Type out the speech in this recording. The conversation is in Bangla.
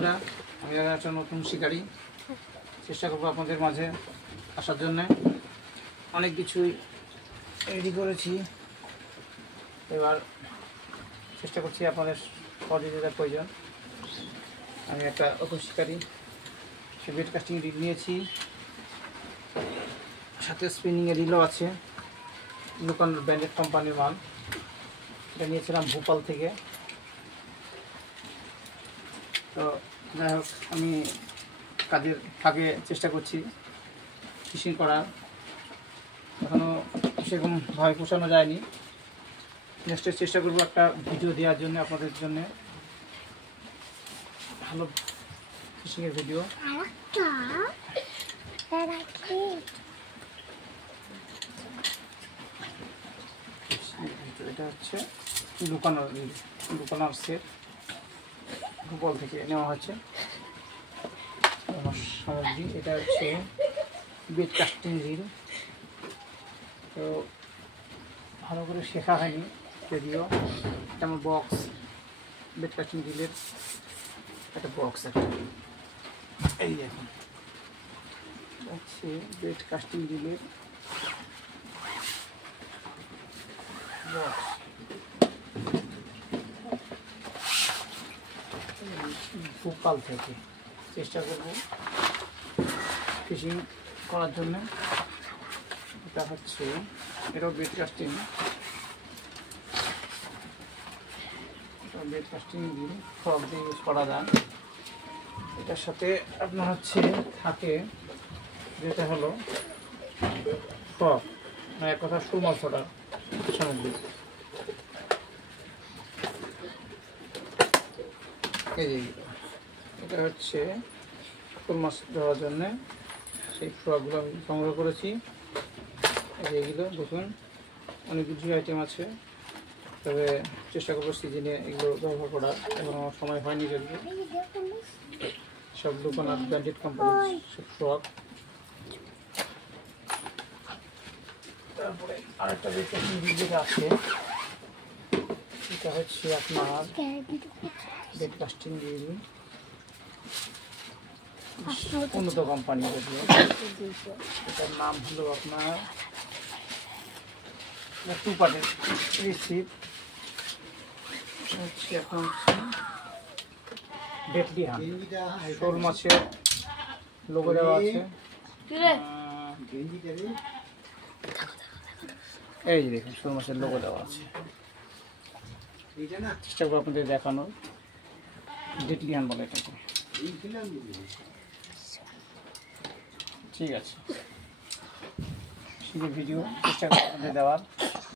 বন্ধুরা, আমি একটা নতুন শিকারী। চেষ্টা করবো আপনাদের মাঝে আসার জন্যে। অনেক কিছুই রেডি করেছি, এবার চেষ্টা করছি আপনাদের সহযোগিতার প্রয়োজন। আমি একটা নতুন শিকারী, সে বেড কাস্টিং রিল নিয়েছি, সাথে স্পিনিংয়ের রিলও আছে। লুকান ব্র্যান্ডেড কোম্পানির মাল, এটা নিয়েছিলাম ভোপাল থেকে। তো যাই হোক, আমি কাজের ফাঁকে চেষ্টা করছি ফিশিং করার। এখনও সেরকম ভয় পোষানো যায়নি। নেক্সটে চেষ্টা করবো একটা ভিডিও দেওয়ার জন্য, আপনাদের জন্য ভালো ফিশিংয়ের ভিডিও। এটা হচ্ছে লুকানোর সেট, ভূগোল থেকে নেওয়া হচ্ছে আমার সামগ্রী। এটা হচ্ছে বেড কাস্টিং রিল। তো ভালো করে শেখা হয়নি যদিও। এটা আমার বক্স, বেড কাস্টিং রিলের একটা বক্স। একটা এই দেখুন, হচ্ছে বেড কাস্টিং রিলের বক্স। ভোপাল থেকে চেষ্টা করব ফিশিং করার জন্য। এটা হচ্ছে, এটাও বেড কাস্টিং, বেড কাস্টিং দিয়ে ফ্রক দিয়ে ইউজ করা যায়। এটার সাথে আপনার হচ্ছে থাকে যেটা হলো ফ্রক, এক কথা শোল মাছ ধরার সামগ্রী। এটা হচ্ছে শোল মাছ ধরার জন্যে সেই ফ্রকগুলো আমি সংগ্রহ করেছি। এইগুলো দেখুন, অনেক কিছু আইটেম আছে, তবে চেষ্টা করবো সিজনে এগুলো ব্যবহার করার। এখন আমার সময় হয়নি যদিও। সব দোকান আর ব্র্যান্ডেড কোম্পানির সব ফ্রক। তারপরে আরেকটা যেটা আছে, এটা হচ্ছে আপনার বেড কাস্টিং রিল, উন্নত কোম্পানি। যদিও এটার নাম হলো আপনার টু পার্টের রিসিভ। হচ্ছে এখন ডেডলি হান, শোল মাছের লোগো দেওয়া আছে। এই যে দেখুন, শোল মাছের লোগো দেওয়া আছে। চেষ্টা করবো আপনাদের দেখানোর। ডেডলি হান বলে এটাকে। ঠিক আছে, ভিডিও চেষ্টা করবো আপনাদের দেওয়ার।